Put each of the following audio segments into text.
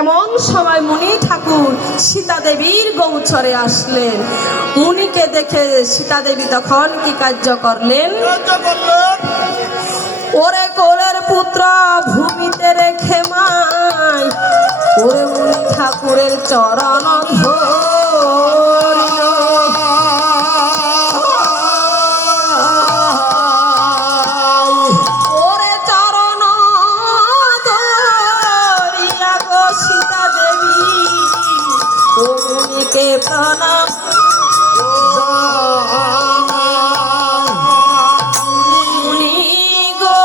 এমন সময় মুনি ঠাকুর সীতা দেবীর গৌচরে আসলেন। মুনিকে দেখে সীতা দেবী তখন কি কার্য করলেন? ওরে কোলের পুত্র ভূমিতে রেখে মাই ওরে মুনি ঠাকুরের চরণ প্রণাম মুনি গো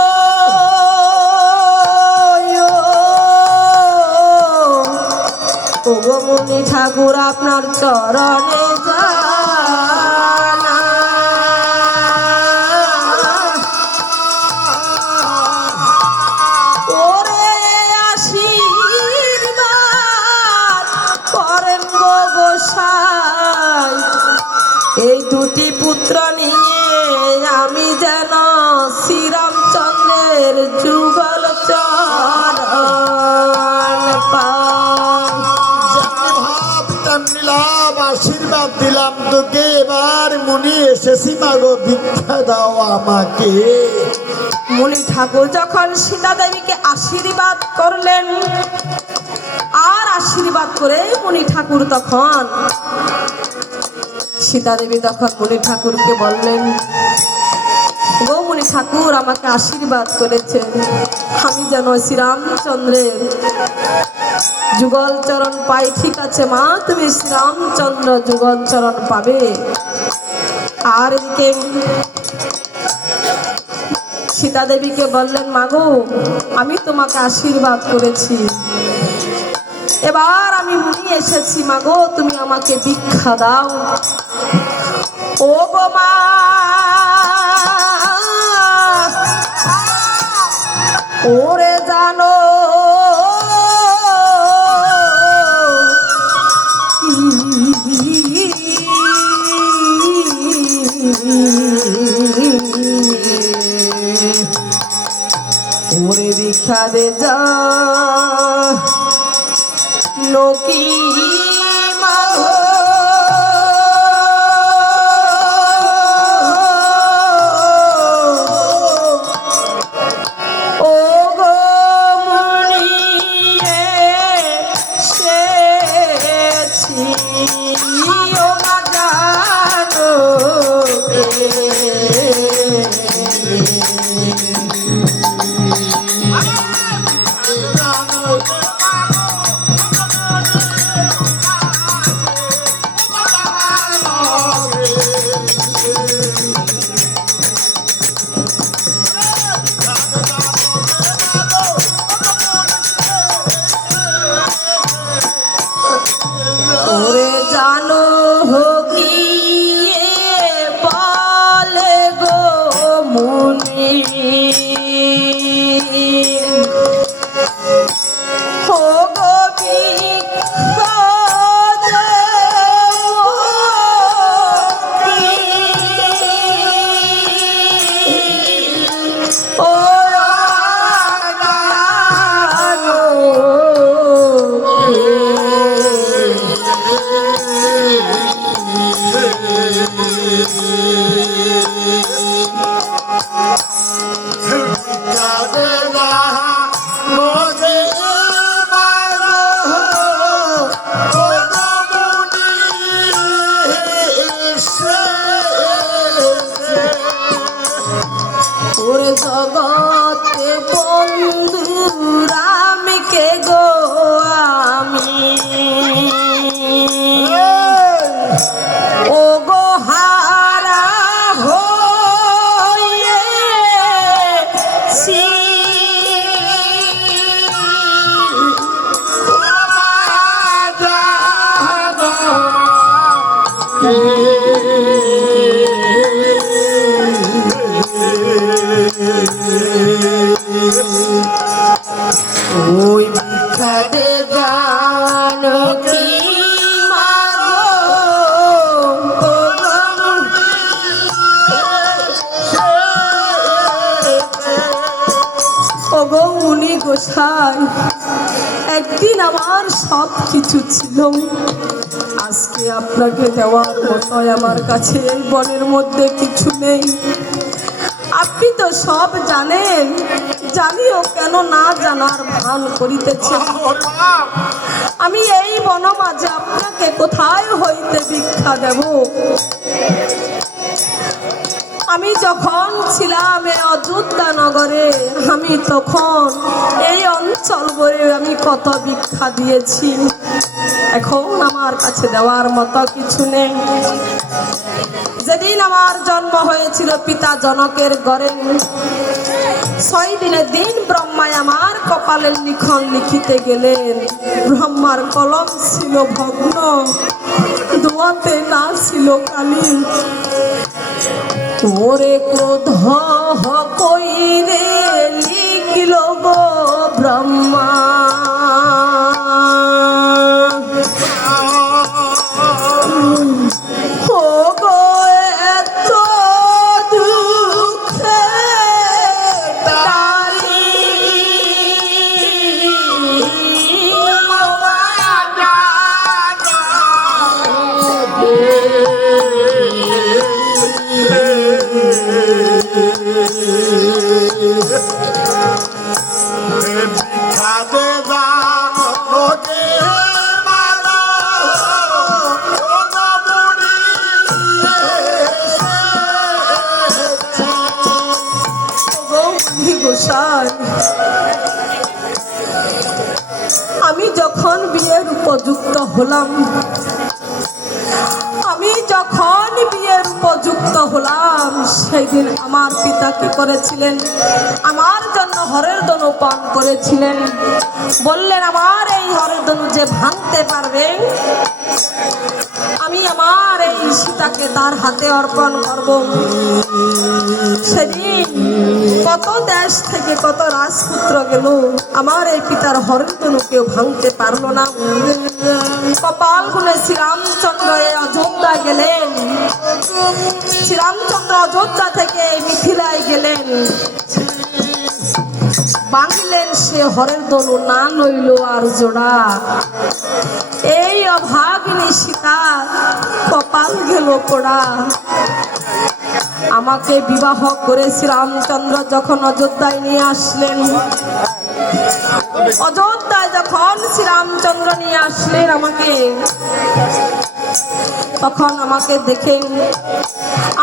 ওগো মুনি ঠাকুর আপনার চরণে জানা ওরে আশীর্বাদ করেন গো গোসাই এই দুটি পুত্র নিয়ে আমি যেন শ্রীরামচন্দ্রের যুগল চরণ পাই। আশীর্বাদ দিলাম তোকে, এবার মুনি এসেছি মাগো ভিক্ষা দাও আমাকে। মুনি ঠাকুর যখন সীতা দেবীকে আশীর্বাদ করলেন আর আশীর্বাদ করে মুনি ঠাকুর তখন সীতা দেবী তখন মুনি ঠাকুরকে বললেন, গো মুনি ঠাকুর আমাকে আশীর্বাদ করেছেন আমি যেন শ্রীরামচন্দ্রের যুগল চরণ পাই। ঠিক আছে মা, তুমি শ্রীরামচন্দ্র যুগল চরণ পাবে। আর এদিকে সীতা দেবীকে বললেন, মাগো আমি তোমাকে আশীর্বাদ করেছি, এবার আমি মুনি এসেছি, মাগো তুমি আমাকে ভিক্ষা দাও। ও গো মা ওরে জানো ওরে ভিক্ষা দে যা নকি মাগো ও গো মুনি এসেছি ও মা জানো ওরে জানো গিয়ে বলে গো মুনি ও গো ভিক্ষা দেও ও ওরে জগতে বন্ধু রামকে গো আমি ও গো হারা হয়ে ওই ভিক্ষা দে জানো কি মাগো ও গো মুনি গোসাই, এক একদিন আমার সব কিছু ছিল, আজকে আপনাকে দেওয়ার মতো আমার কাছে এই বনের মধ্যে কিছু নেই। আপনি তো সব জানেন, জানিও কেন না জানার ভান করিতেছেন। আমি এই বন মাঝে আপনাকে কোথায় হইতে ভিক্ষা দেব? আমি যখন ছিলাম এই অযোধ্যা নগরে, আমি তখন এই অঞ্চল ভরে আমি কত ভিক্ষা দিয়েছি। এখন আমার কাছে দেওয়ার মতো কিছু নেই। যেদিন আমার জন্ম হয়েছিল পিতা জনকের ঘরে, 6 দিনের দিন ব্রহ্মায় আমার কপালের লিখন লিখিতে গেলেন। ব্রহ্মার কলম ছিল ভগ্ন, দোয়াতে না ছিল কালি। ওরে ক্রোধ কইরে লিখিল গো ব্রহ্মা, ও গো এত দুঃখে টালি। গোসাই, আমি যখন বিয়ের উপযুক্ত হলাম, সেই দিন আমার পিতা কি করেছিলেন? আমার জন্য হরের ধনু পান করেছিলেন। বললেন, আমার এই হরের ধনু যে ভাঙতে পারবে, আমি আমার এই সীতাকে তার হাতে অর্পণ করব। সেদিন কত দেশ থেকে কত রাজপুত্র গেল, আমার এই পিতার হরের ধনু কেউ ভাঙতে পারলো না। কপাল গুনে শ্রীরামচন্দ্র অযোধ্যা গেলেন। শ্রীরামচন্দ্র অযোধ্যা থেকে মিথিলায় গেলেন, বাঁধিলেন সে হরের ধনু, না লইল আর জোড়া। এই অভাগিনী সীতা কপাল গেল পোড়া। আমাকে বিবাহ করে শ্রীরামচন্দ্র যখন অযোধ্যায় নিয়ে আসলেন, অযোধ্যায় যখন শ্রীরামচন্দ্র নিয়ে আসলেন আমাকে, তখন আমাকে দেখে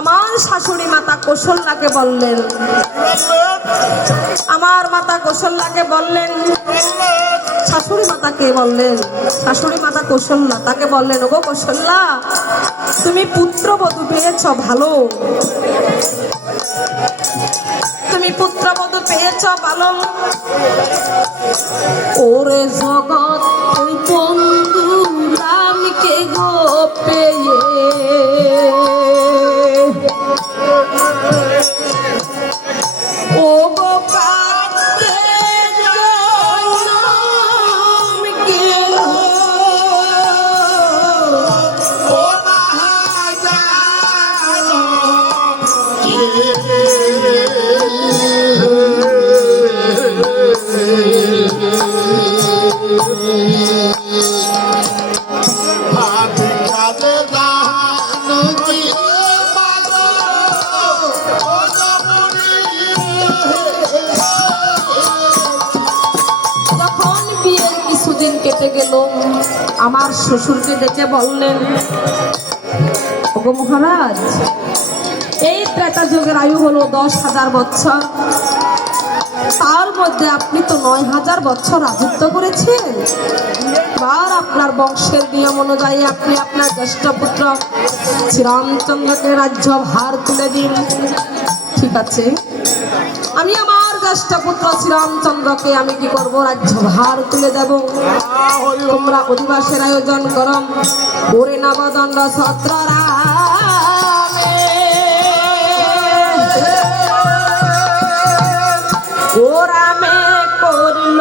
আমার শাশুড়ি মাতা কৌশল্যাকে বললেন, আমার মাতা কৌশল্যাকে বললেন, শাশুড়ি মাতাকে বললেন, শাশুড়ি মাতা কৌশল্যা তাকে বললেন, ওগো কৌশল্যা, তুমি পুত্রবধূ পেয়েছ ভালো, তুমি পুত্রবধূ পেয়েছ ভালো। ওরে জগৎ ওই বন্ধু রামকে গো পেয়ে, ও গো কাঁদতে জনম গেল, ও কেটে গেল, আমার শ্বশুরকে ডেকে বললেন, ওগো মহারাজ, এই ত্রেতা যুগের আয়ু হলো 10,000 বছর, তার মধ্যে আপনি তো 9,000 বছর রাজত্ব করেছেন। এবার আপনার বংশের নিয়ম অনুযায়ী আপনি আপনার জ্যেষ্ঠ পুত্র শ্রীরামচন্দ্রকে রাজ্য ভার তুলে দিন। ঠিক আছে, আমি আমার জ্যেষ্ঠ পুত্র শ্রীরামচন্দ্রকে আমি কি করব, রাজ্য ভার তুলে দেব। তোমরা অধিবাসের আয়োজন করম, ওরে নবদণ্ড সত্র ও রামে করল